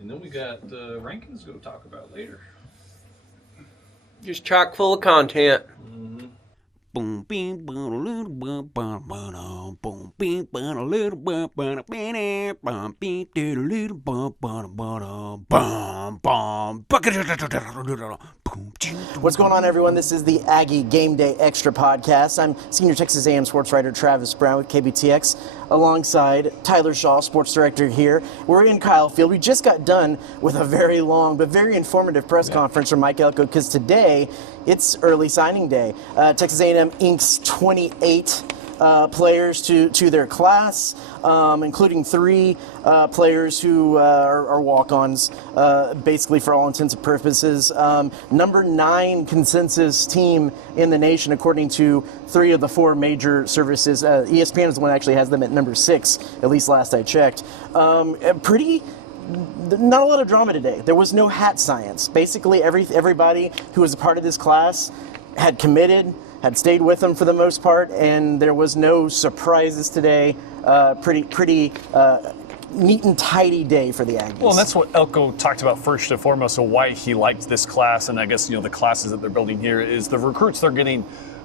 And then we got rankings to go talk about later. Just chock full of content. Mm-hmm. Boom, beam, boom, little boom, boom, boom, boom, beam, boom, little boom, boom, beam, boom, beam, little boom, boom, boom, boom, boom. What's going on, everyone? This is the Aggie Gameday Extra Podcast. I'm senior Texas A&M sportswriter Travis Brown with KBTX, alongside Tyler Shaw, sports director here. We're in Kyle Field. We just got done with a very long but very informative press conference from Mike Elko, because today it's early signing day. Texas A&M inks 28 players to their class, including 3 players who are walk-ons, basically for all intents and purposes. Number 9 consensus team in the nation, according to 3 of the 4 major services. ESPN is the one that actually has them at number 6, at least last I checked. Not a lot of drama today. There was no hat science. Basically, everybody who was a part of this class had committed, had stayed with them for the most part, and there was no surprises today. Pretty neat and tidy day for the Aggies. Well, and that's what Elko talked about first and foremost, so why he liked this class, and I guess, the classes that they're building here, is the recruits they're getting.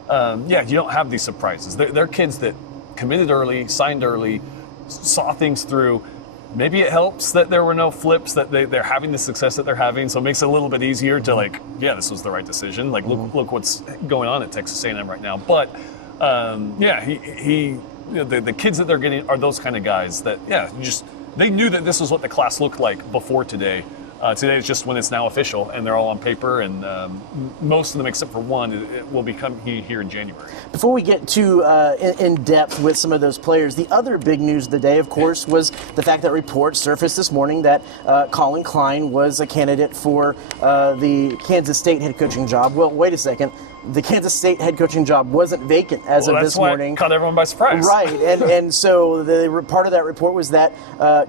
You don't have these surprises. They're kids that committed early, signed early, saw things through. Maybe it helps that there were no flips, that they're having the success that they're having, so it makes it a little bit easier to this was the right decision. Look what's going on at Texas A&M right now. But the kids that they're getting are those kind of guys that they knew that this was what the class looked like before today. Today is just when it's now official, and they're all on paper, and most of them, except for one, it will become here in January. Before we get too in depth with some of those players, the other big news of the day, of course, was the fact that reports surfaced this morning that Collin Klein was a candidate for the Kansas State head coaching job. Well, wait a second. The Kansas State head coaching job wasn't vacant as of this morning. That's why it caught everyone by surprise. Right, and so part of that report was that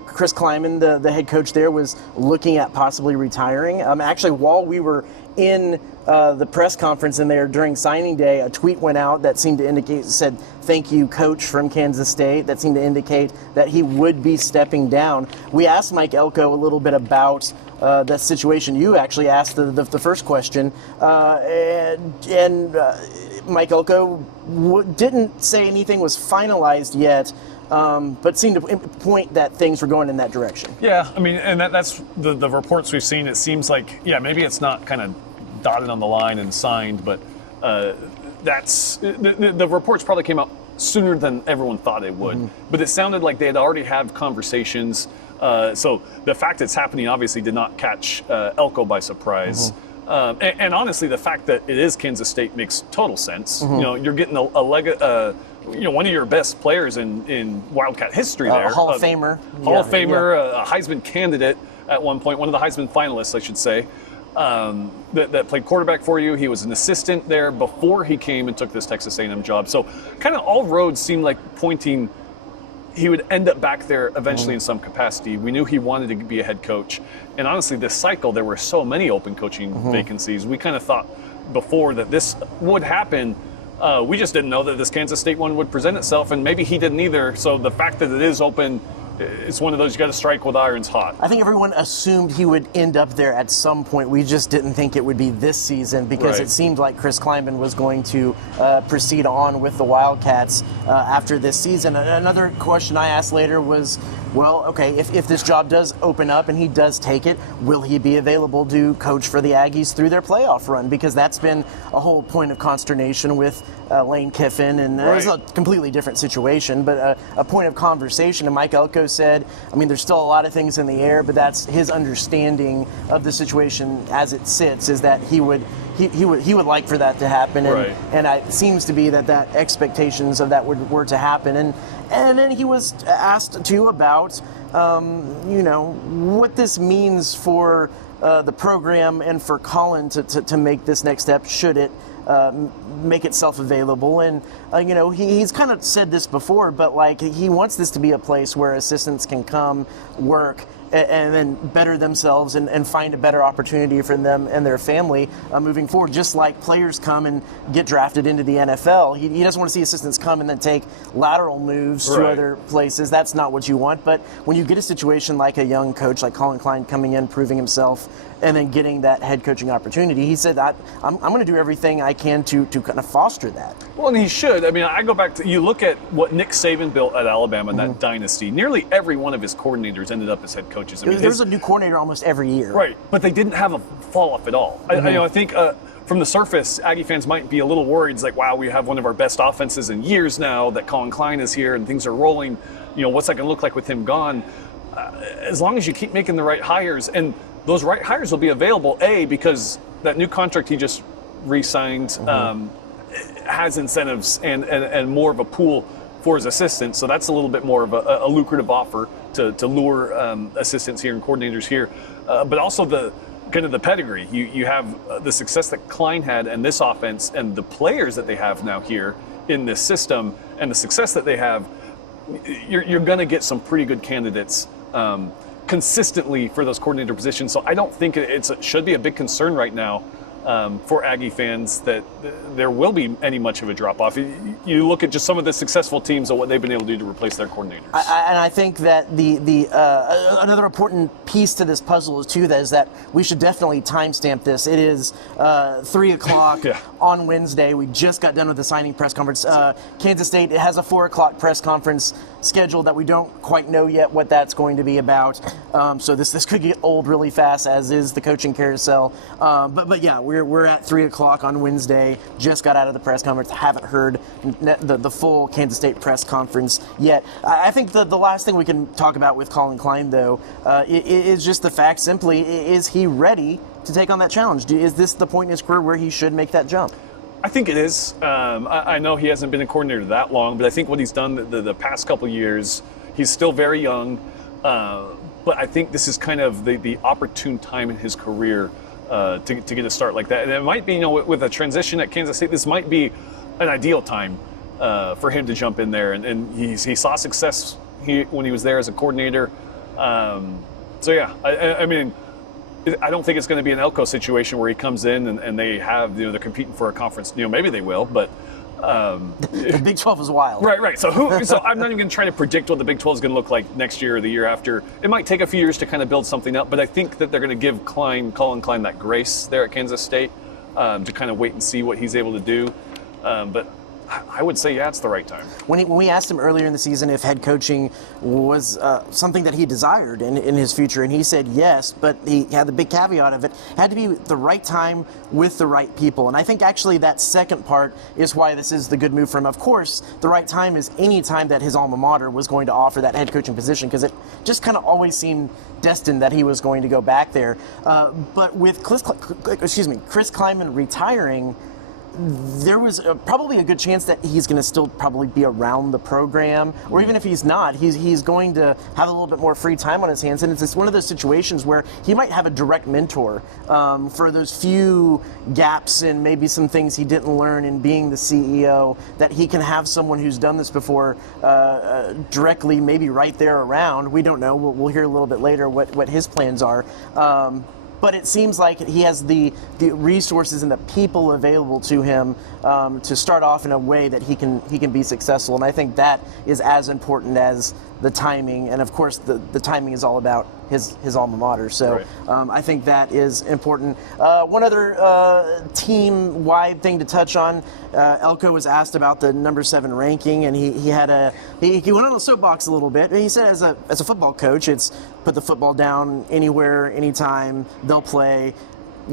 Chris Kleiman, the head coach there, was looking at possibly retiring. Actually, while we were in the press conference in there during signing day, a tweet went out that seemed to said, "Thank you, coach," from Kansas State. That seemed to indicate that he would be stepping down. We asked Mike Elko a little bit about that situation. You actually asked the first question, and Mike Elko didn't say anything was finalized yet, but seemed to point that things were going in that direction. Yeah, I mean, and that's the reports we've seen. It seems like, maybe it's not kind of dotted on the line and signed, but that's the reports probably came out sooner than everyone thought it would. Mm-hmm. But it sounded like they had already had conversations. So the fact it's happening obviously did not catch Elko by surprise. Mm-hmm. And honestly, the fact that it is Kansas State makes total sense. Mm-hmm. You're getting one of your best players in Wildcat history there. Hall of Famer. Hall of Famer, a Heisman candidate at one point, one of the Heisman finalists, I should say, that played quarterback for you. He was an assistant there before he came and took this Texas A&M job. So kind of all roads seemed like pointing he would end up back there eventually in some capacity. We knew he wanted to be a head coach. And honestly, this cycle, there were so many open coaching vacancies. We kind of thought before that this would happen. We just didn't know that this Kansas State one would present itself, and maybe he didn't either. So the fact that it is open, it's one of those you got to strike with irons hot. I think everyone assumed he would end up there at some point. We just didn't think it would be this season, because it seemed like Chris Kleiman was going to proceed on with the Wildcats after this season. Another question I asked later was, well, okay, if this job does open up and he does take it, will he be available to coach for the Aggies through their playoff run? Because that's been a whole point of consternation with Lane Kiffin, and it was a completely different situation, but a point of conversation. And Mike Elko said, I mean, there's still a lot of things in the air, but that's his understanding of the situation as it sits, is that he would like for that to happen, and it seems to be that expectations of that were to happen. And then he was asked too about what this means for the program and for Collin to make this next step, should it make itself available. And he's kind of said this before, but he wants this to be a place where assistants can come, work, and then better themselves and find a better opportunity for them and their family moving forward. Just like players come and get drafted into the NFL, he doesn't want to see assistants come and then take lateral moves to other places. That's not what you want. But when you get a situation like a young coach like Collin Klein coming in, proving himself, and then getting that head coaching opportunity, he said that I'm going to do everything I can to kind of foster that. Well, and he should. I mean, I go back to, you look at what Nick Saban built at Alabama in that dynasty. Nearly every one of his coordinators ended up as head coaches. I mean, There's a new coordinator almost every year. Right, but they didn't have a fall off at all. I think from the surface, Aggie fans might be a little worried. It's like, wow, we have one of our best offenses in years now that Collin Klein is here and things are rolling. What's that going to look like with him gone? As long as you keep making the right hires, and those right hires will be available, because that new contract he just re-signed has incentives and more of a pool for his assistants. So that's a little bit more of a lucrative offer to lure assistants here and coordinators here. But also the kind of the pedigree. You have the success that Klein had in this offense and the players that they have now here in this system and the success that they have. You're going to get some pretty good candidates consistently for those coordinator positions. So I don't think it should be a big concern right now for Aggie fans that there will be any much of a drop-off. You look at just some of the successful teams and what they've been able to do to replace their coordinators. And I think that the another important piece to this puzzle is that we should definitely timestamp this. It is 3 o'clock on Wednesday. We just got done with the signing press conference. Kansas State has a 4 o'clock press conference scheduled that we don't quite know yet what that's going to be about. So this could get old really fast, as is the coaching carousel. But yeah, we're at 3 o'clock on Wednesday. Just got out of the press conference. Haven't heard the full Kansas State press conference yet. I think the last thing we can talk about with Collin Klein, though, is just the fact simply, is he ready to take on that challenge? Is this the point in his career where he should make that jump? I think it is. I know he hasn't been a coordinator that long, but I think what he's done the past couple years, he's still very young. But I think this is kind of the opportune time in his career to get a start like that. And it might be, with a transition at Kansas State, this might be an ideal time for him to jump in there. And he saw success when he was there as a coordinator. So yeah, I mean, I don't think it's going to be an Elko situation where he comes in and they have, they're competing for a conference. Maybe they will, but the Big 12 is wild. Right. So I'm not even going to try to predict what the Big 12 is going to look like next year or the year after. It might take a few years to kind of build something up, but I think that they're going to give Collin Klein that grace there at Kansas State to kind of wait and see what he's able to do. But I would say, it's the right time. When we asked him earlier in the season if head coaching was something that he desired in his future, and he said yes, but he had the big caveat of it had to be the right time with the right people. And I think actually that second part is why this is the good move for him. Of course, the right time is any time that his alma mater was going to offer that head coaching position, because it just kind of always seemed destined that he was going to go back there. But with Chris Klieman retiring, there was probably a good chance that he's going to still probably be around the program, or even if he's not, he's going to have a little bit more free time on his hands. And it's one of those situations where he might have a direct mentor for those few gaps and maybe some things he didn't learn in being the CEO, that he can have someone who's done this before directly, maybe right there around. We don't know. We'll hear a little bit later what his plans are. But it seems like he has the resources and the people available to him to start off in a way that he can be successful. And I think that is as important as the timing. And of course, the timing is all about his alma mater. So right. I think that is important. One other team-wide thing to touch on, Elko was asked about the number 7 ranking, and he went on the soapbox a little bit. And he said, as a football coach, it's put the football down anywhere, anytime, they'll play.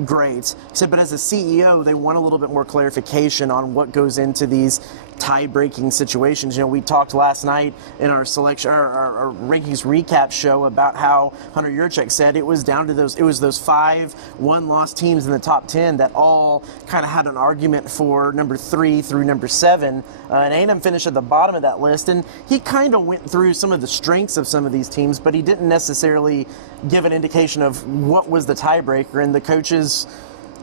Great. He said, but as a CEO, they want a little bit more clarification on what goes into these tie-breaking situations. We talked last night in our our rankings recap show about how Hunter Yurchek said it was down to those 5 one-loss teams in the top 10 that all kind of had an argument for number 3 through number 7. And A&M finished at the bottom of that list, and he kind of went through some of the strengths of some of these teams, but he didn't necessarily give an indication of what was the tiebreaker. And the coaches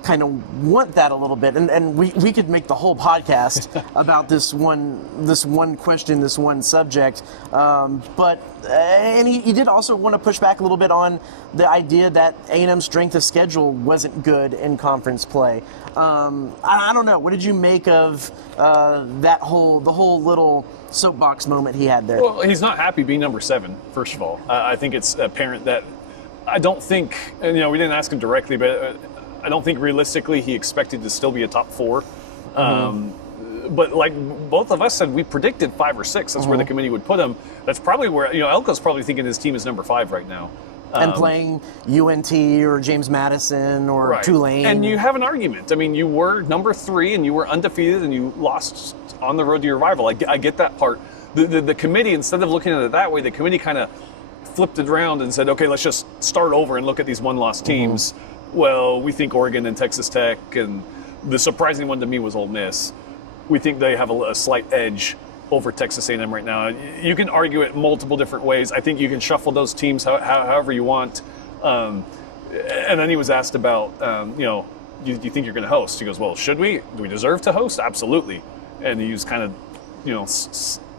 kind of want that a little bit, and we could make the whole podcast about this one question, this one subject, and he did also want to push back a little bit on the idea that A&M's strength of schedule wasn't good in conference play. I don't know, what did you make of the whole little soapbox moment he had there? Well, he's not happy being number 7, first of all. I think it's apparent that I don't think, we didn't ask him directly, but I don't think realistically he expected to still be a top 4. But like both of us said, we predicted 5 or 6. That's where the committee would put him. That's probably where, Elko's probably thinking his team is number 5 right now. And playing UNT or James Madison or Tulane. And you have an argument. I mean, you were number 3 and you were undefeated and you lost on the road to your rival. I get that part. The committee, instead of looking at it that way, the committee kind of flipped it around and said, okay, let's just start over and look at these one-loss teams. Well, we think Oregon and Texas Tech, and the surprising one to me was Ole Miss. We think they have a slight edge over Texas A&M right now. You can argue it multiple different ways. I think you can shuffle those teams however you want. And then he was asked about, do you think you're going to host? He goes, well, should we? Do we deserve to host? Absolutely. And he was kind of,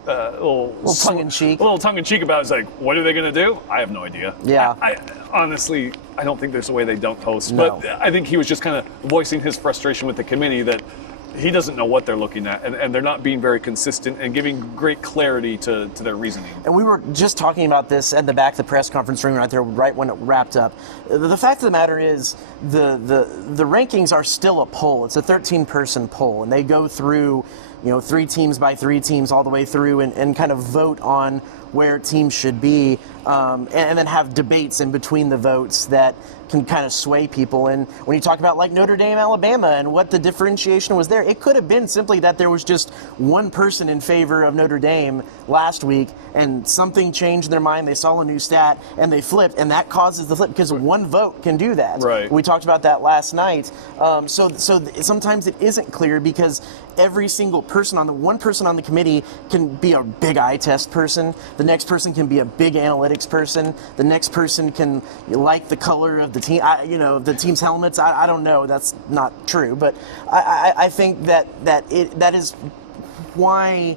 a little tongue-in-cheek. A little tongue-in-cheek about it. It's like, what are they going to do? I have no idea. Yeah. I honestly, I don't think there's a way they don't host. No. But I think he was just kind of voicing his frustration with the committee that he doesn't know what they're looking at, and they're not being very consistent and giving great clarity to their reasoning. And we were just talking about this at the back of the press conference room right there, right when it wrapped up. The fact of the matter is the rankings are still a poll. It's a 13-person poll, and they go through 3 teams by 3 teams all the way through and kind of vote on where teams should be, and then have debates in between the votes that can kind of sway people. And when you talk about like Notre Dame, Alabama, and what the differentiation was there, it could have been simply that there was just one person in favor of Notre Dame last week, and something changed in their mind. They saw a new stat, and they flipped, and that causes the flip because one vote can do that. Right. We talked about that last night. So sometimes it isn't clear because every single person one person on the committee can be a big eye test person. The next person can be a big analytics person. The next person can like the color of the team, the team's helmets. I don't know. That's not true, but I think that is why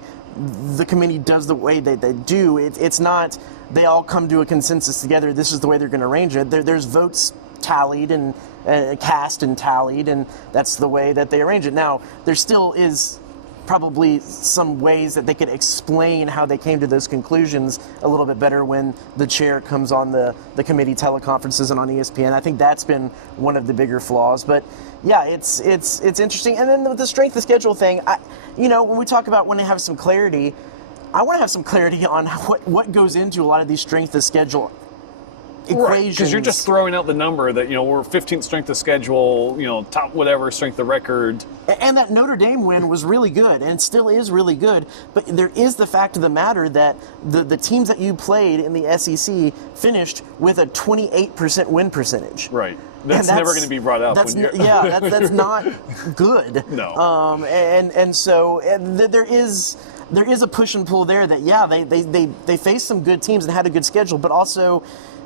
the committee does the way they do. It's not they all come to a consensus together. This is the way they're going to arrange it. There's votes tallied and cast and tallied, and that's the way that they arrange it. Now, there still is probably some ways that they could explain how they came to those conclusions a little bit better when the chair comes on the committee teleconferences and on ESPN. I think that's been one of the bigger flaws. But yeah, it's interesting. And then with the strength of schedule thing, when we talk about wanting to have some clarity, I want to have some clarity on what goes into a lot of these strength of schedule equations. Because you're just throwing out the number that, we're 15th strength of schedule, top whatever strength of record. And that Notre Dame win was really good and still is really good. But there is the fact of the matter that the teams that you played in the SEC finished with a 28% win percentage. Right. That's never going to be brought up. That's not good. No. So there is a push and pull there that, they faced some good teams and had a good schedule, but also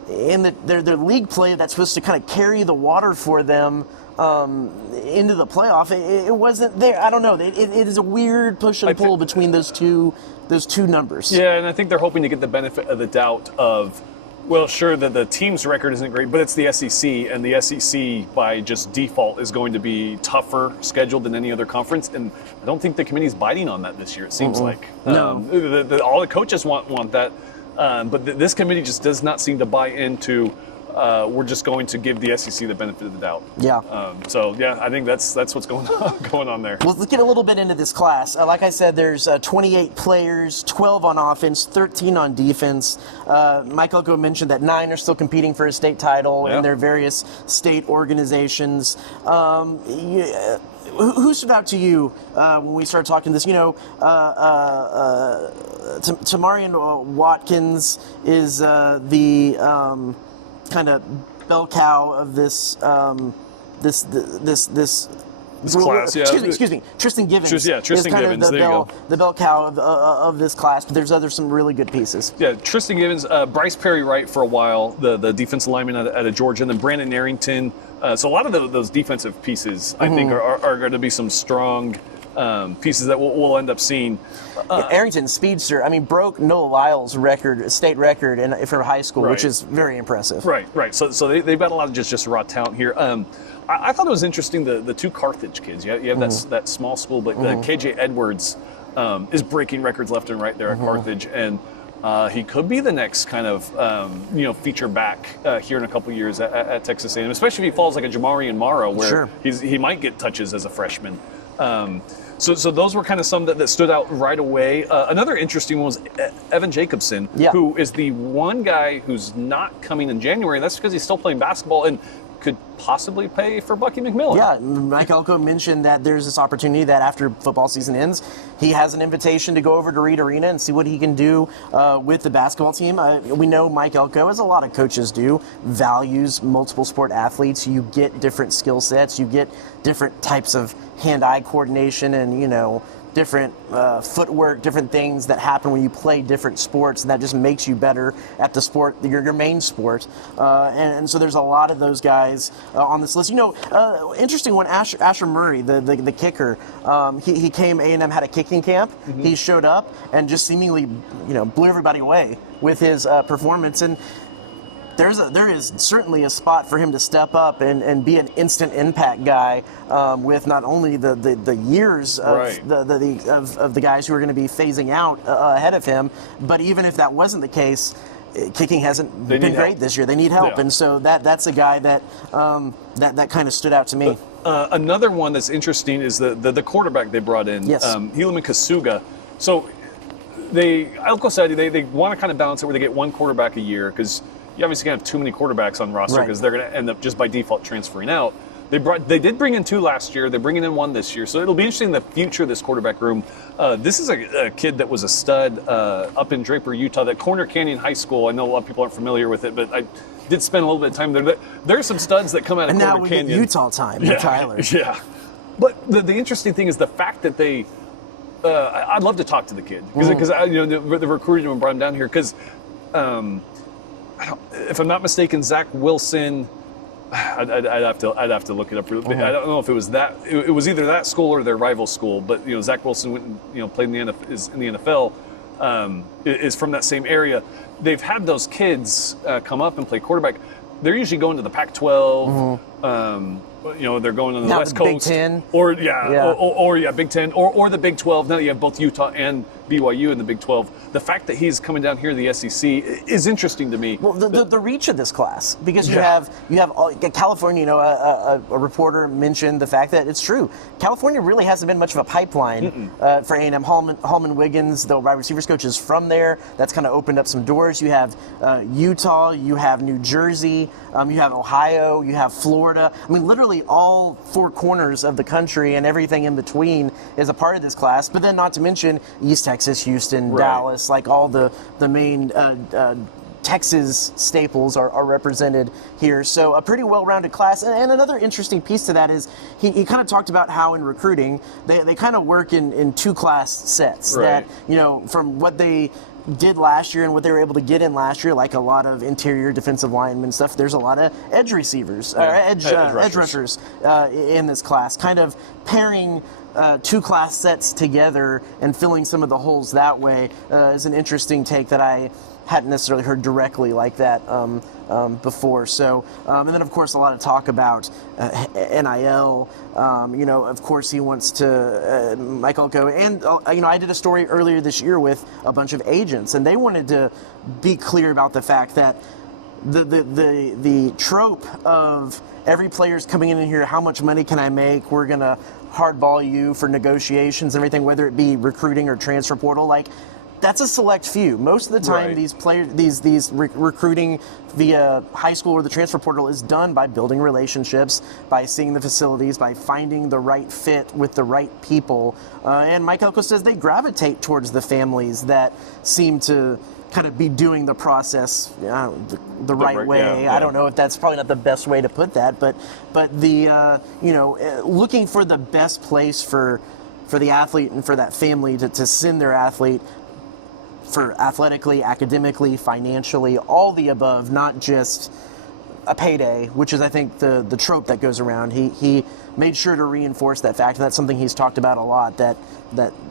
in their league play that's supposed to kind of carry the water for them into the playoff, it wasn't there. I don't know. It is a weird push and pull between those two numbers. Yeah, and I think they're hoping to get the benefit of the doubt of, well, sure, that the team's record isn't great, but it's the SEC, and the SEC by just default is going to be tougher scheduled than any other conference, and I don't think the committee's biting on that this year, it seems like. No. All the coaches want that. But this committee just does not seem to buy into we're just going to give the SEC the benefit of the doubt. Yeah. I think that's what's going on there. Well, let's get a little bit into this class. Like I said, there's 28 players, 12 on offense, 13 on defense. Mike Elko mentioned that 9 are still competing for a state title in their various state organizations. Who stood out to you when we started talking this? Tamarian Watkins is the kind of bell cow of this class, yeah. Excuse me. Tristan Givens. Tristan is kind Givens. of the bell cow of this class, but there's some really good pieces. Yeah, Tristan Givens, Bryce Perry Wright for a while, the defensive lineman out of Georgia, and then Brandon Arrington. So a lot of those defensive pieces, I think, are going to be some strong pieces that we'll end up seeing. Arrington, speedster, broke Noah Lyle's state record for high school, which is very impressive. Right. So they've got a lot of just raw talent here. I thought it was interesting, the two Carthage kids. You have that small school, but KJ Edwards is breaking records left and right there at Carthage, and he could be the next kind of feature back here in a couple years at Texas A&M, especially if he falls like a Jamarian Morrow, where he might get touches as a freshman. So those were kind of some that stood out right away. Another interesting one was Evan Jacobson, who is the one guy who's not coming in January, and that's because he's still playing basketball and could possibly pay for Bucky McMillan. Yeah, Mike Elko mentioned that there's this opportunity that after football season ends, he has an invitation to go over to Reed Arena and see what he can do with the basketball team. We know Mike Elko, as a lot of coaches do, values multiple sport athletes. You get different skill sets, you get different types of hand-eye coordination and, different footwork, different things that happen when you play different sports, and that just makes you better at the sport, your main sport. And so there's a lot of those guys on this list. Interesting one, Asher Murray, the kicker. He came, A&M had a kicking camp. He showed up and just seemingly, blew everybody away with his performance. And there is certainly a spot for him to step up and be an instant impact guy with not only the years of the guys who are going to be phasing out ahead of him, but even if that wasn't the case, kicking hasn't been great this year. They need help, and so that's a guy that kind of stood out to me. Another one that's interesting is the quarterback they brought in, Helaman Kasuga. So Elko said they want to kind of balance it where they get one quarterback a year, because you obviously can't have too many quarterbacks on roster because they're going to end up just by default transferring out. They did bring in two last year. They're bringing in one this year. So it'll be interesting in the future of this quarterback room. This is a kid that was a stud up in Draper, Utah, that Corner Canyon High School. I know a lot of people aren't familiar with it, but I did spend a little bit of time there. There are some studs that come out of Corner Canyon. And now we get Utah time with Tyler. Yeah. But the interesting thing is the fact that they I'd love to talk to the kid because the recruiting brought him down here because if I'm not mistaken, Zach Wilson. I'd have to look it up. I don't know if it was that. It was either that school or their rival school. But Zach Wilson went and played in the NFL. Is from that same area. They've had those kids come up and play quarterback. They're usually going to the Pac-12. They're going to the West Coast, Big Ten, or Big Ten, or the Big 12. Now you have both Utah and BYU in the Big 12. The fact that he's coming down here to the SEC is interesting to me. Well, the reach of this class, because you have California. A reporter mentioned the fact that it's true. California really hasn't been much of a pipeline for A&M. Hallman Wiggins, the wide receivers coach, is from there. That's kind of opened up some doors. You have Utah, you have New Jersey, you have Ohio, you have Florida. Literally all four corners of the country and everything in between is a part of this class. But then not to mention East Texas, Houston, Dallas, like all the main Texas staples are represented here. So a pretty well-rounded class. And another interesting piece to that is he kind of talked about how in recruiting they kind of work in two class sets. That, from what they did last year and what they were able to get in last year, like a lot of interior defensive linemen stuff, there's a lot of edge receivers, edge rushers in this class, kind of pairing two class sets together and filling some of the holes that way is an interesting take that I hadn't necessarily heard directly like that before. So, and then of course a lot of talk about NIL. Of course he wants to, Mike Elko, and I did a story earlier this year with a bunch of agents, and they wanted to be clear about the fact that the trope of every player's coming in here, how much money can I make? We're gonna hardball you for negotiations and everything, whether it be recruiting or transfer portal, that's a select few. Most of the time, these players, these recruiting via high school or the transfer portal is done by building relationships, by seeing the facilities, by finding the right fit with the right people. And Mike Elko says they gravitate towards the families that seem to kind of be doing the process the right way. I don't know if that's probably not the best way to put that, but the looking for the best place for the athlete and for that family to send their athlete for athletically, academically, financially, all the above, not just a payday, which is, I think, the trope that goes around. He made sure to reinforce that fact, and that's something he's talked about a lot, that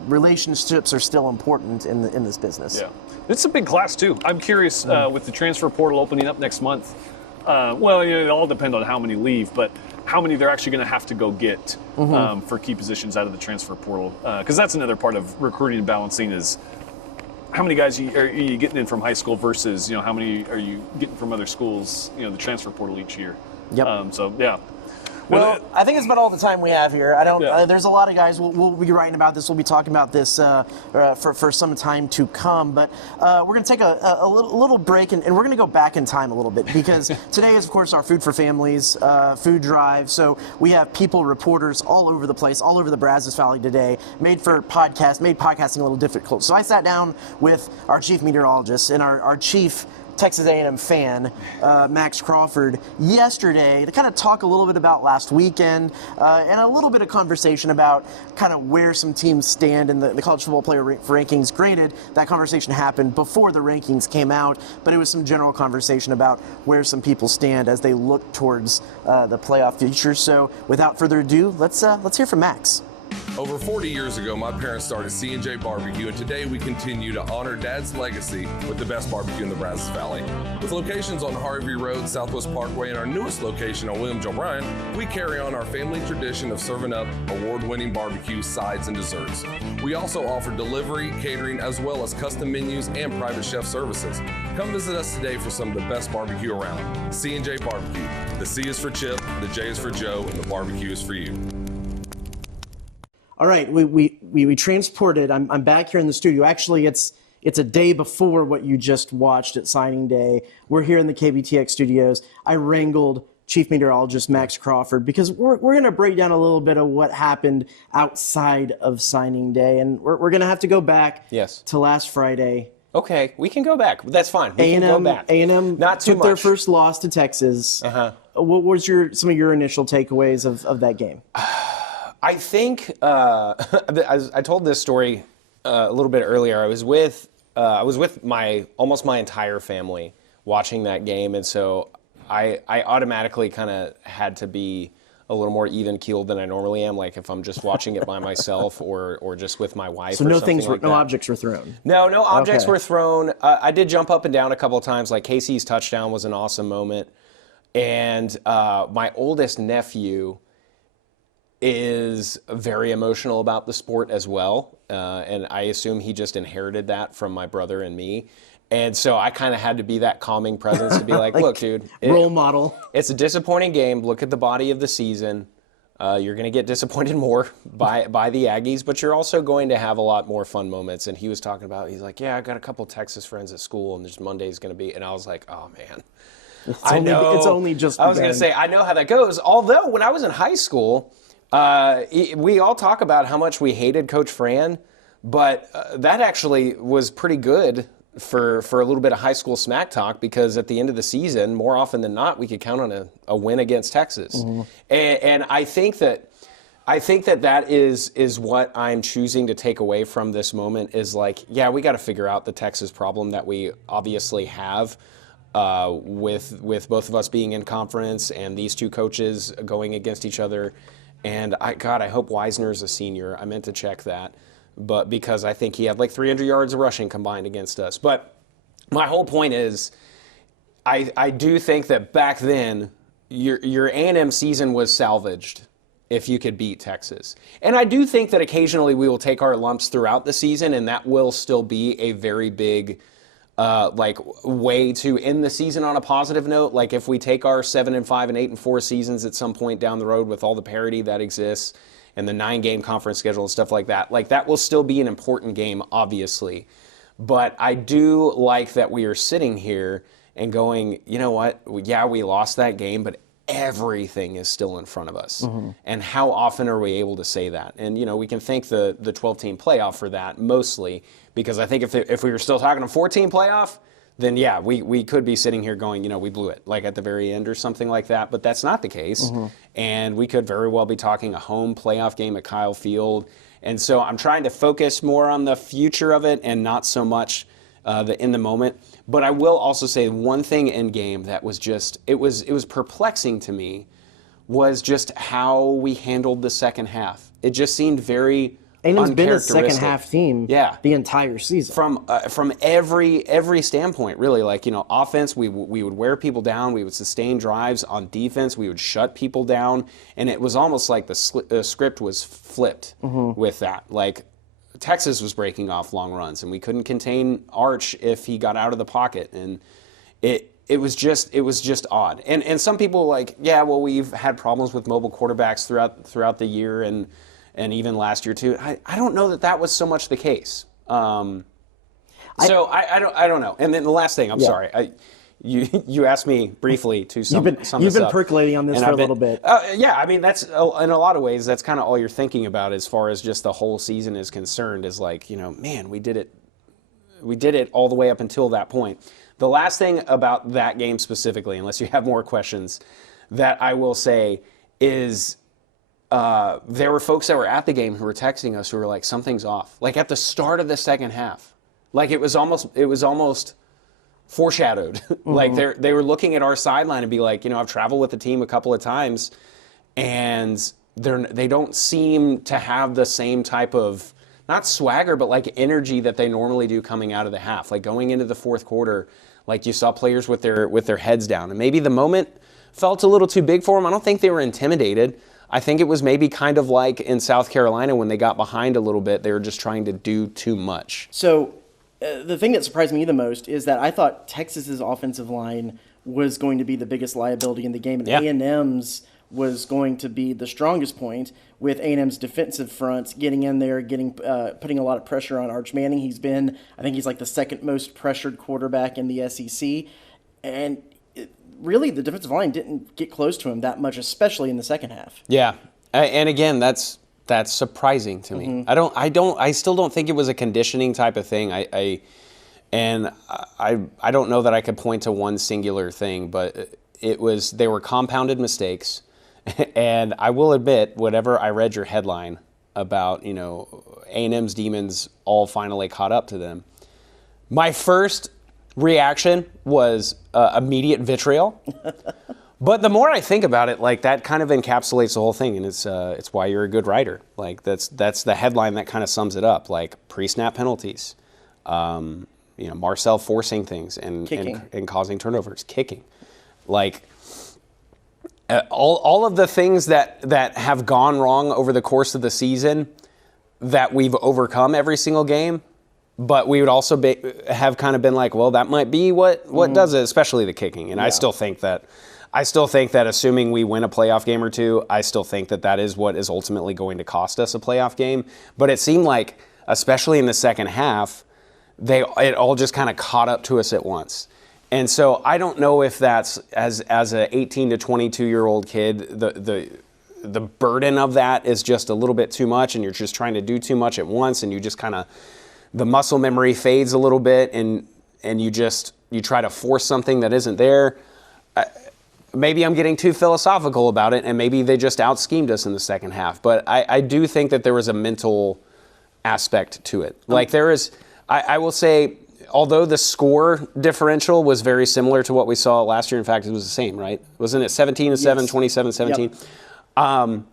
relationships are still important in this business. Yeah. It's a big class, too. I'm curious, with the transfer portal opening up next month, it all depends on how many leave, but how many they're actually going to have to go get for key positions out of the transfer portal. Because that's another part of recruiting and balancing is how many guys are you getting in from high school versus, how many are you getting from other schools, the transfer portal each year. Yep. Well, I think it's about all the time we have here. There's a lot of guys. We'll be writing about this. We'll be talking about this for some time to come. But we're going to take a little break, and we're going to go back in time a little bit because today is, of course, our Food for Families food drive. So we have people, reporters all over the place, all over the Brazos Valley today, made podcasting a little difficult. So I sat down with our chief meteorologist and our chief Texas A&M fan, Max Crawford, yesterday to kind of talk a little bit about last weekend and a little bit of conversation about kind of where some teams stand in the college football player rankings. Granted, that conversation happened before the rankings came out, but it was some general conversation about where some people stand as they look towards the playoff future. So without further ado, let's hear from Max. Over 40 years ago, my parents started C&J Barbecue, and today we continue to honor Dad's legacy with the best barbecue in the Brazos Valley. With locations on Harvey Road, Southwest Parkway, and our newest location on William J. Bryan, we carry on our family tradition of serving up award-winning barbecue, sides, and desserts. We also offer delivery, catering, as well as custom menus and private chef services. Come visit us today for some of the best barbecue around. C&J Barbecue. The C is for Chip, the J is for Joe, and the barbecue is for you. All right, we transported. I'm back here in the studio. Actually, it's a day before what you just watched at signing day. We're here in the KBTX studios. I wrangled Chief Meteorologist Max Crawford because we're going to break down a little bit of what happened outside of signing day, and we're going to have to go back to last Friday. Okay, we can go back. That's fine. We can go back. A&M Not too took much. their first loss to Texas. What was some of your initial takeaways of that game? I think I told this story a little bit earlier. I was with almost my entire family watching that game, and so I automatically kind of had to be a little more even-keeled than I normally am. Like if I'm just watching it by myself or just with my wife. So or no something like no that. objects were thrown. No objects were thrown. I did jump up and down a couple of times. Like Casey's touchdown was an awesome moment, and my oldest nephew is very emotional about the sport as well, and I assume he just inherited that from my brother and me, and so I kind of had to be that calming presence to be like, look, dude, role model. It's a disappointing game. Look at the body of the season. You're going to get disappointed more by the Aggies, but you're also going to have a lot more fun moments. And he was talking about, he's like, yeah, I got a couple Texas friends at school, and this Monday's going to be, and I was like, oh man. It's only just I was going to say, I know how that goes. Although when I was in high school, we all talk about how much we hated Coach Fran, but that actually was pretty good for a little bit of high school smack talk, because at the end of the season, more often than not, we could count on a win against Texas. Mm-hmm. And I think that is what I'm choosing to take away from this moment is like, yeah, we got to figure out the Texas problem that we obviously have with both of us being in conference and these two coaches going against each other. And I hope Wisner's a senior. I meant to check that, but because I think he had like 300 yards of rushing combined against us. But my whole point is, I do think that back then your A&M season was salvaged if you could beat Texas. And I do think that occasionally we will take our lumps throughout the season, and that will still be a very big way to end the season on a positive note. Like if we take our 7-5 and 8-4 seasons at some point down the road with all the parity that exists and the 9-game conference schedule and stuff like that will still be an important game, obviously. But I do like that we are sitting here and going, you know what? Yeah, we lost that game, but everything is still in front of us. And how often are we able to say that? And, we can thank the 12-team playoff for that mostly, because I think if we were still talking a 14 playoff, then yeah, we could be sitting here going, we blew it, like at the very end or something like that. But that's not the case. And we could very well be talking a home playoff game at Kyle Field. And so I'm trying to focus more on the future of it and not so much the in the moment. But I will also say one thing in game that was just, it was perplexing to me, was just how we handled the second half. It just seemed very A&M's been a uncharacteristic. second half team the entire season. From every standpoint, really. Like, offense, we would wear people down. We would sustain drives. On defense, we would shut people down. And it was almost like the script was flipped with that. Like, Texas was breaking off long runs, and we couldn't contain Arch if he got out of the pocket. And it was just odd. And some people were like, yeah, well, we've had problems with mobile quarterbacks throughout the year and even last year too. I don't know that was so much the case. I don't know. And then the last thing, I'm sorry, you asked me briefly to sum this up. You've been percolating on this for a little bit. Yeah, I mean, that's in a lot of ways, that's kind of all you're thinking about as far as just the whole season is concerned. Is like, man, we did it all the way up until that point. The last thing about that game specifically, unless you have more questions, that I will say is, there were folks that were at the game who were texting us who were like, something's off. Like at the start of the second half, like it was almost foreshadowed. Like they were looking at our sideline and be like, I've traveled with the team a couple of times, and they don't seem to have the same type of, not swagger, but like energy that they normally do coming out of the half. Like going into the fourth quarter, like you saw players with their heads down, and maybe the moment felt a little too big for them. I don't think they were intimidated. I think it was maybe kind of like in South Carolina when they got behind a little bit, they were just trying to do too much. So the thing that surprised me the most is that I thought Texas's offensive line was going to be the biggest liability in the game, and A&M's was going to be the strongest point, with A&M's defensive front getting in there, putting a lot of pressure on Arch Manning. I think he's like the second most pressured quarterback in the SEC, and really the defensive line didn't get close to him that much, especially in the second half. Yeah, and again, that's surprising to me. I still don't think it was a conditioning type of thing. I don't know that I could point to one singular thing, but they were compounded mistakes. And I will admit, whenever I read your headline about, A&M's demons all finally caught up to them, my first reaction was immediate vitriol. But the more I think about it, like that kind of encapsulates the whole thing, and it's why you're a good writer. Like that's the headline that kind of sums it up. Like pre-snap penalties, Marcel forcing things and causing turnovers, kicking, like all of the things that have gone wrong over the course of the season that we've overcome every single game. But we would also have kind of been like, well, that might be what does it, especially the kicking. And I still think that assuming we win a playoff game or two, I still think that is what is ultimately going to cost us a playoff game. But it seemed like, especially in the second half, it all just kind of caught up to us at once. And so I don't know if that's, as a 18 to 22-year-old kid, the burden of that is just a little bit too much, and you're just trying to do too much at once, and you just kind of, the muscle memory fades a little bit, and you try to force something that isn't there. Maybe I'm getting too philosophical about it, and maybe they just out-schemed us in the second half. But I do think that there was a mental aspect to it. Like there is, I will say, although the score differential was very similar to what we saw last year, in fact, it was the same, right? Wasn't it 17-7, 27-17? Yep.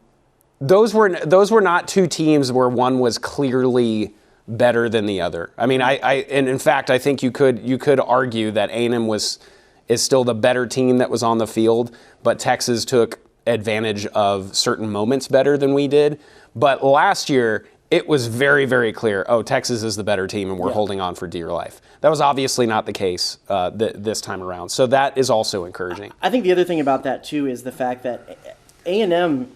Those were not two teams where one was clearly better than the other. I mean, and in fact, I think you could argue that A&M is still the better team that was on the field, but Texas took advantage of certain moments better than we did. But last year, it was very, very clear, Texas is the better team and we're holding on for dear life. That was obviously not the case this time around. So that is also encouraging. I think the other thing about that, too, is the fact that A&M,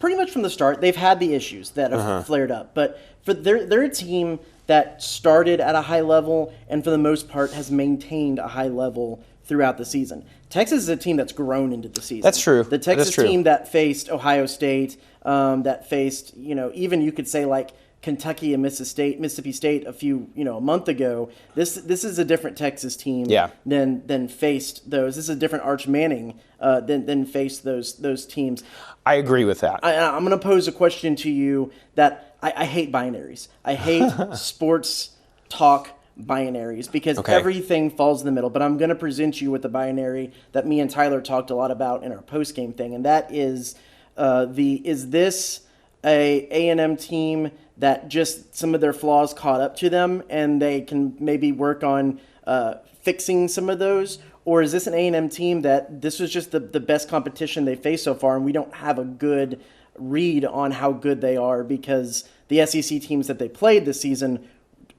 pretty much from the start, they've had the issues that have flared up. But they're a team that started at a high level and for the most part has maintained a high level throughout the season. Texas is a team that's grown into the season. That's true. The Texas team that faced Ohio State, that faced, even you could say like Kentucky and Mississippi State a month ago. This is a different Texas team than faced those. This is a different Arch Manning than faced those teams. I agree with that. I'm going to pose a question to you that I hate binaries. I hate sports talk binaries because everything falls in the middle. But I'm going to present you with the binary that me and Tyler talked a lot about in our post-game thing, and that is is this a A&M team that just some of their flaws caught up to them and they can maybe work on fixing some of those? Or is this an A&M team that this was just the best competition they faced so far and we don't have a good read on how good they are because the SEC teams that they played this season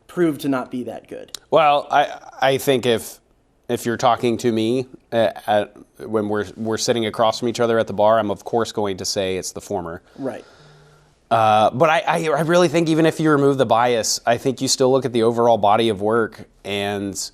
proved to not be that good? Well, I think if you're talking to me when we're sitting across from each other at the bar, I'm of course going to say it's the former. Right. But I really think even if you remove the bias, I think you still look at the overall body of work and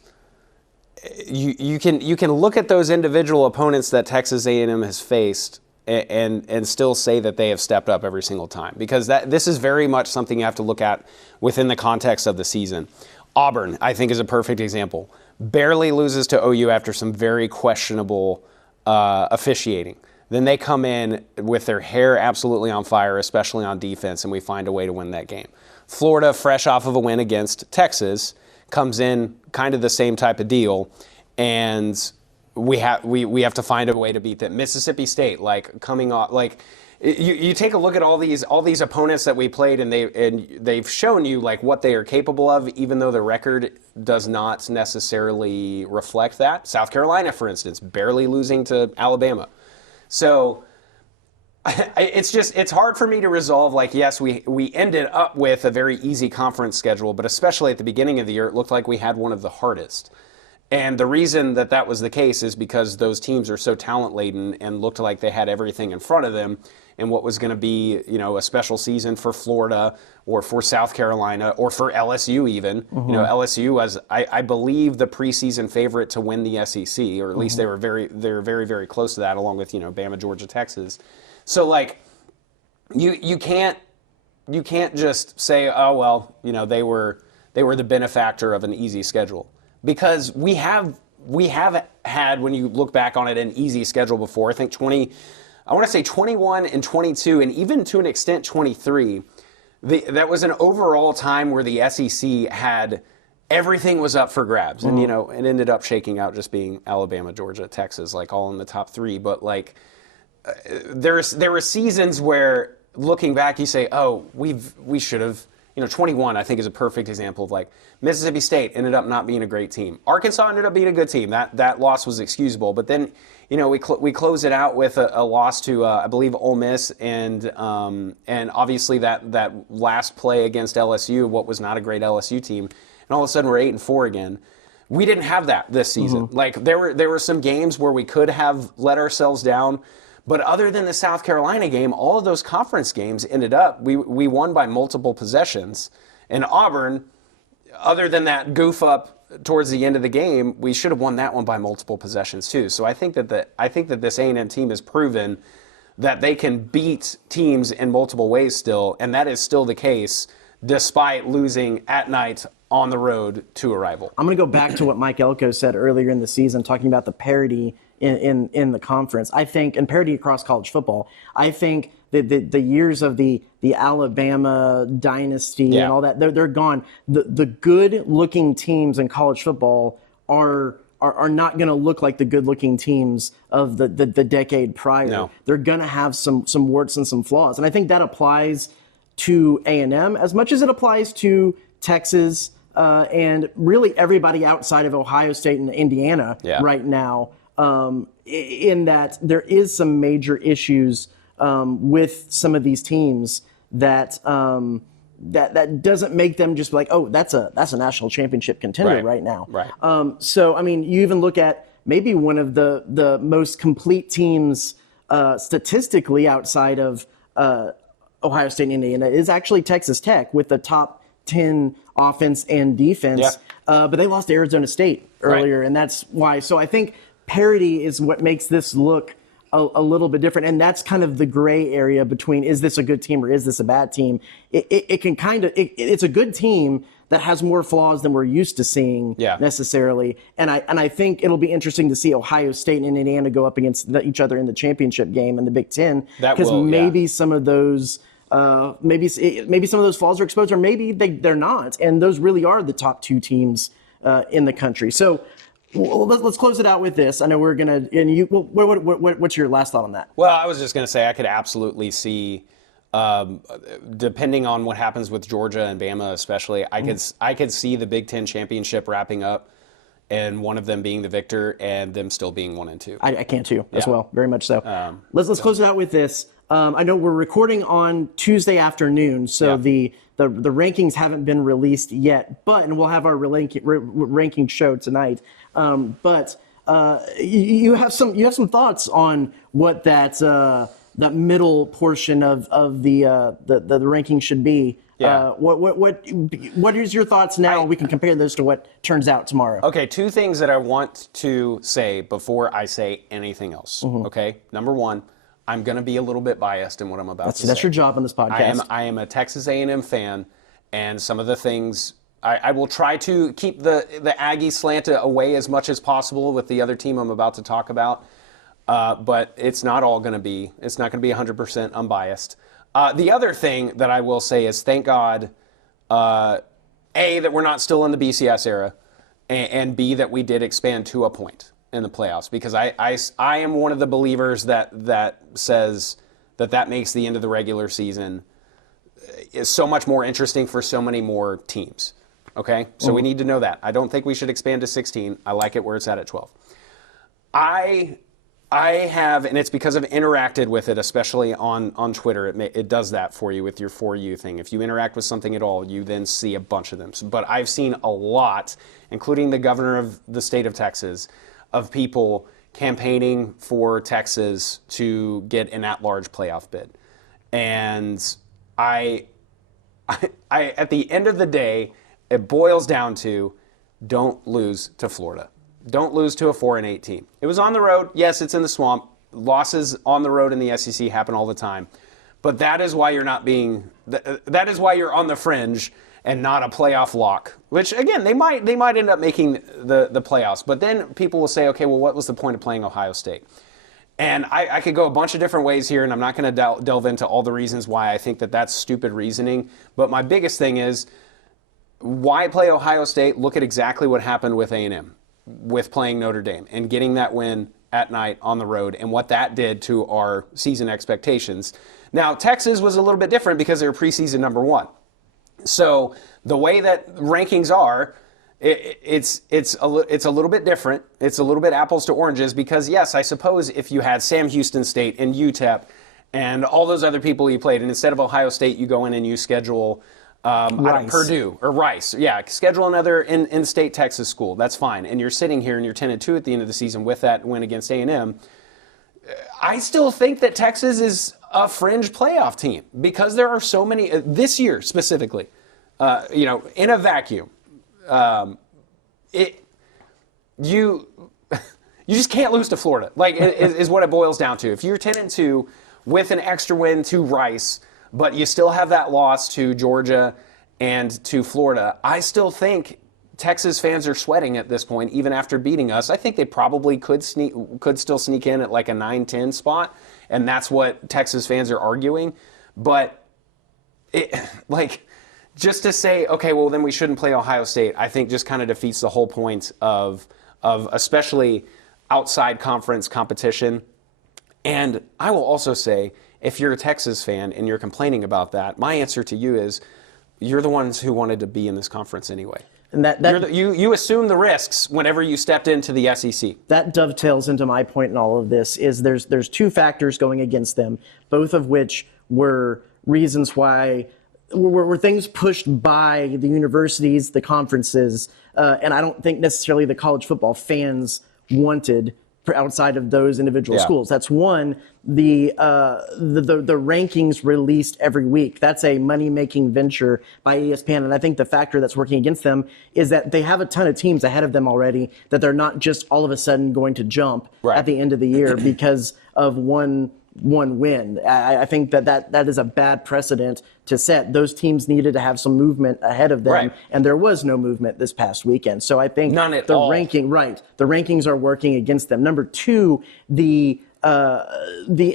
you can look at those individual opponents that Texas A&M has faced and still say that they have stepped up every single time, because this is very much something you have to look at within the context of the season. Auburn, I think, is a perfect example. Barely loses to OU after some very questionable officiating. Then they come in with their hair absolutely on fire, especially on defense, and we find a way to win that game. Florida, fresh off of a win against Texas, comes in kind of the same type of deal, and we have to find a way to beat them. Mississippi State, coming off, you take a look at all these opponents that we played, and they've shown you what they are capable of, even though the record does not necessarily reflect that. South Carolina, for instance, barely losing to Alabama. So it's hard for me to resolve, yes, we ended up with a very easy conference schedule, but especially at the beginning of the year, it looked like we had one of the hardest. And the reason that was the case is because those teams are so talent-laden and looked like they had everything in front of them in what was going to be, a special season for Florida or for South Carolina or for LSU even. Mm-hmm. LSU was, I believe, the preseason favorite to win the SEC, or at least they were very, very close to that, along with, Bama, Georgia, Texas. So, you can't just say, oh, well, they were the benefactor of an easy schedule. Because we have had, when you look back on it, an easy schedule before. I think 21 and 22, and even to an extent 23. That was an overall time where the SEC had everything was up for grabs, and it ended up shaking out just being Alabama, Georgia, Texas, all in the top three. But there were seasons where, looking back, you say, oh, we should have. 21, I think, is a perfect example of Mississippi State ended up not being a great team. Arkansas ended up being a good team. That loss was excusable. But then, we close it out with a loss to, I believe, Ole Miss, and obviously that last play against LSU, what was not a great LSU team, and all of a sudden we're 8-4 again. We didn't have that this season. Mm-hmm. There were some games where we could have let ourselves down. But other than the South Carolina game, all of those conference games ended up, we won by multiple possessions. And Auburn, other than that goof up towards the end of the game, we should have won that one by multiple possessions too. So I think that this A&M team has proven that they can beat teams in multiple ways still, and that is still the case despite losing at night on the road to a rival. I'm going to go back to what Mike Elko said earlier in the season, talking about the parity in the conference. I think, and parity across college football, I think that the years of the Alabama dynasty and all that, they're gone. The good-looking teams in college football are not going to look like the good-looking teams of the decade prior. No. They're going to have some warts and some flaws. And I think that applies to A&M as much as it applies to Texas and really everybody outside of Ohio State and Indiana right now, in that there is some major issues with some of these teams that doesn't make them just like, oh, that's a national championship contender right now. Right. So, I mean, you even look at maybe one of the most complete teams statistically outside of Ohio State and Indiana is actually Texas Tech with the top 10 offense and defense. Yeah. But they lost to Arizona State earlier, and that's why. So I think parity is what makes this look a little bit different, and that's kind of the gray area between is this a good team or is this a bad team. It's a good team that has more flaws than we're used to seeing necessarily, and I think it'll be interesting to see Ohio State and Indiana go up against each other in the championship game in the Big Ten, because maybe some of those maybe some of those flaws are exposed, or maybe they're not, and those really are the top two teams in the country. So. Well, let's close it out with this. I know we're gonna. And you, what's your last thought on that? Well, I was just gonna say I could absolutely see, depending on what happens with Georgia and Bama, especially, I could see the Big Ten championship wrapping up, and one of them being the victor, and them still being 1 and 2. I can too, as well, very much so. Let's close it out with this. I know we're recording on Tuesday afternoon, so the rankings haven't been released yet, and we'll have our ranking show tonight. But you have some thoughts on what that middle portion of the ranking should be. Yeah. What is your thoughts now? We can compare those to what turns out tomorrow. Okay, 2 things that I want to say before I say anything else. Okay, number 1. I'm going to be a little bit biased in what I'm about to say. That's your job on this podcast. I am a Texas A&M fan, and some of the things I will try to keep the Aggie slant away as much as possible with the other team I'm about to talk about. But it's not all going to be. It's not going to be 100% unbiased. The other thing that I will say is thank God, A, that we're not still in the BCS era, and B, that we did expand to a point in the playoffs, because I am one of the believers that says that makes the end of the regular season is so much more interesting for so many more teams. Okay, so we need to know that. I don't think we should expand to 16. I like it where it's at 12. I have, and it's because I've interacted with it, especially on Twitter. It does that for you with your For You thing. If you interact with something at all, you then see a bunch of them. But I've seen a lot, including the governor of the state of Texas, of people campaigning for Texas to get an at-large playoff bid. And I at the end of the day, it boils down to don't lose to Florida. Don't lose to a 4-8 team. It was on the road. Yes, it's in the swamp. Losses on the road in the SEC happen all the time. But that is why you're not being. That is why you're on the fringe and not a playoff lock. Which again, they might end up making the playoffs. But then people will say, okay, well, what was the point of playing Ohio State? And I could go a bunch of different ways here, and I'm not going to delve into all the reasons why I think that's stupid reasoning. But my biggest thing is, why play Ohio State? Look at exactly what happened with A&M, with playing Notre Dame and getting that win at night on the road, and what that did to our season expectations. Now, Texas was a little bit different because they were preseason number 1. So the way that rankings are, it's a little bit different. It's a little bit apples to oranges because, yes, I suppose if you had Sam Houston State and UTEP and all those other people you played, and instead of Ohio State, you go in and you schedule Purdue or Rice. Yeah, schedule another in-state Texas school. That's fine. And you're sitting here and you're 10-2 at the end of the season with that win against A&M. I still think that Texas is a fringe playoff team because there are so many, this year specifically, in a vacuum. You just can't lose to Florida. Is what it boils down to. If you're 10-2 with an extra win to Rice, but you still have that loss to Georgia and to Florida, I still think Texas fans are sweating at this point, even after beating us. I think they probably could still sneak in at like a 9-10 spot, and that's what Texas fans are arguing. But just to say, okay, well then we shouldn't play Ohio State, I think just kind of defeats the whole point of especially outside conference competition. And I will also say, if you're a Texas fan and you're complaining about that, my answer to you is, you're the ones who wanted to be in this conference anyway. And you assume the risks whenever you stepped into the SEC. That dovetails into my point in all of this, is there's 2 factors going against them, both of which were reasons why were things pushed by the universities, the conferences, and I don't think necessarily the college football fans wanted outside of those individual Yeah. schools. That's one. The rankings released every week. That's a money-making venture by ESPN, and I think the factor that's working against them is that they have a ton of teams ahead of them already that they're not just all of a sudden going to jump at the end of the year because of one win. I think that is a bad precedent to set. Those teams needed to have some movement ahead of them, and there was no movement this past weekend. So I think None at the all. the rankings are working against them. Number two, the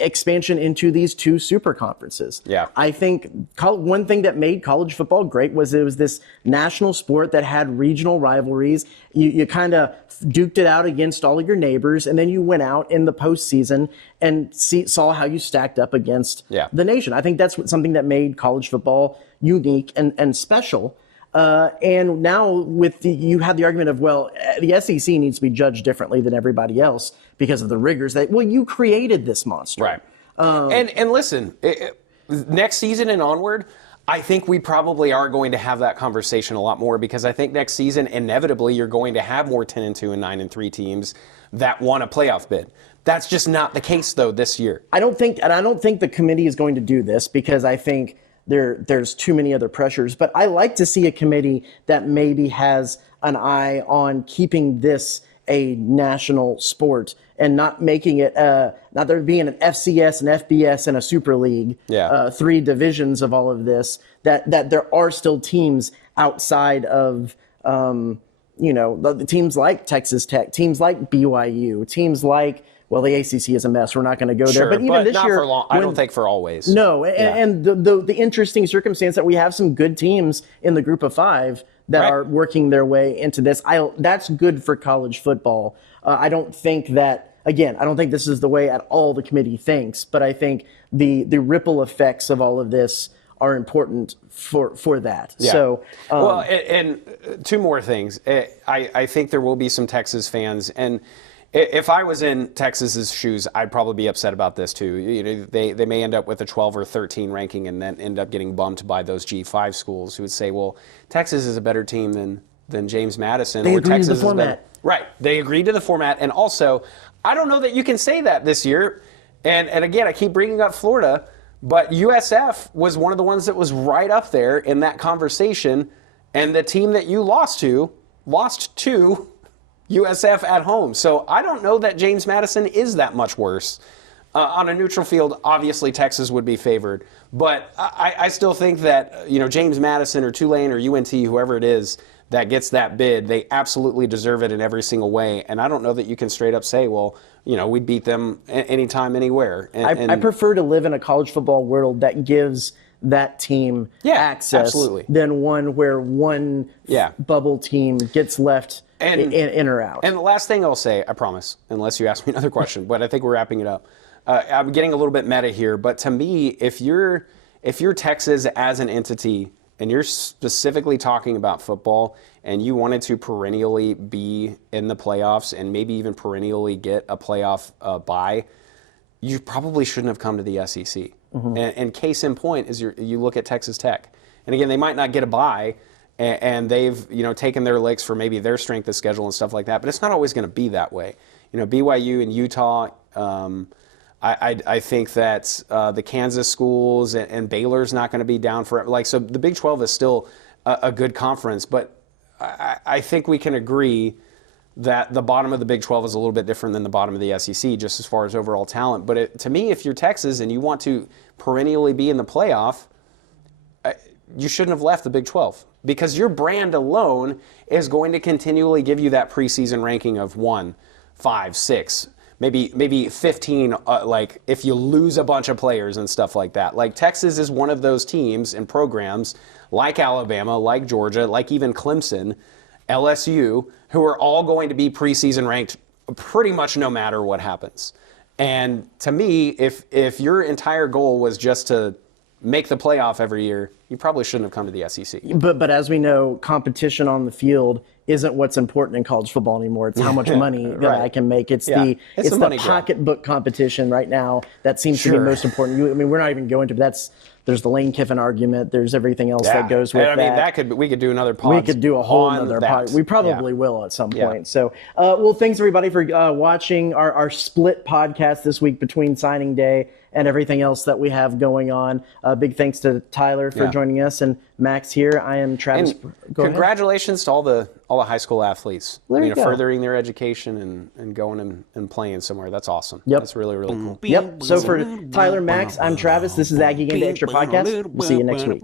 expansion into these two super conferences. Yeah. I think one thing that made college football great was it was this national sport that had regional rivalries. You kind of duked it out against all of your neighbors, and then you went out in the postseason and saw how you stacked up against the nation. I think that's something that made college football unique and special. And now you have the argument of, well, the SEC needs to be judged differently than everybody else because of the rigors that, well, you created this monster. Right. And listen, next season and onward, I think we probably are going to have that conversation a lot more because I think next season, inevitably, you're going to have more 10-2 and 9-3 teams that want a playoff bid. That's just not the case, though, this year. I don't think the committee is going to do this because I think there's too many other pressures. But I like to see a committee that maybe has an eye on keeping this a national sport and not making it not there being an FCS, an FBS, and a Super League, 3 divisions of all of this. That there are still teams outside of the teams like Texas Tech, teams like BYU, teams like. Well, the ACC is a mess. We're not going to go there. But even this not year, for long. I don't think for always. No, and the interesting circumstance that we have some good teams in the group of 5 that are working their way into this. That's good for college football. I don't think this is the way at all the committee thinks, but I think the ripple effects of all of this are important for that. Yeah. So, well, and 2 more things. I think there will be some Texas fans, and if I was in Texas's shoes, I'd probably be upset about this too. They may end up with a 12 or 13 ranking and then end up getting bumped by those G5 schools who would say, well, Texas is a better team than James Madison. They or agreed Texas to the format. Right. They agreed to the format. And also, I don't know that you can say that this year. And again, I keep bringing up Florida, but USF was one of the ones that was right up there in that conversation. And the team that you lost to USF at home. So I don't know that James Madison is that much worse. On a neutral field, obviously Texas would be favored. But I still think that James Madison or Tulane or UNT, whoever it is that gets that bid, they absolutely deserve it in every single way. And I don't know that you can straight up say, well, we beat them anytime, anywhere. I prefer to live in a college football world that gives that team access than one where one bubble team gets left in or out. And the last thing I'll say, I promise, unless you ask me another question, but I think we're wrapping it up. I'm getting a little bit meta here, but to me, if you're Texas as an entity and you're specifically talking about football and you wanted to perennially be in the playoffs and maybe even perennially get a playoff bye, you probably shouldn't have come to the SEC. Mm-hmm. And case in point is you look at Texas Tech. And again, they might not get a bye, and they've taken their licks for maybe their strength of schedule and stuff like that, but it's not always going to be that way. BYU and Utah, I think that the Kansas schools and Baylor's not going to be down forever. So the Big 12 is still a good conference, but I think we can agree that the bottom of the Big 12 is a little bit different than the bottom of the SEC, just as far as overall talent. But to me, if you're Texas and you want to perennially be in the playoff, you shouldn't have left the Big 12 because your brand alone is going to continually give you that preseason ranking of 1, 5, 6, maybe 15, if you lose a bunch of players and stuff like that. Texas is one of those teams and programs like Alabama, like Georgia, like even Clemson, LSU, who are all going to be preseason ranked pretty much no matter what happens. And to me, if your entire goal was just to make the playoff every year, you probably shouldn't have come to the SEC. But as we know, competition on the field isn't what's important in college football anymore. It's how much money that I can make. It's the pocketbook competition right now that seems to be most important. I mean, we're not even going to, but there's the Lane Kiffin argument. There's everything else that goes with that. I mean, we could do another pod. We could do a whole other pod. We probably will at some point. So, well, thanks everybody for watching our split podcast this week between signing day and everything else that we have going on. Big thanks to Tyler for joining us, and Max here. I am Travis. Congratulations to all the high school athletes. There you go. Furthering their education and going and playing somewhere. That's awesome. Yep. That's really, really cool. Yep. So for Tyler, Max, I'm Travis. This is Aggie Gameday Extra Podcast. We'll see you next week.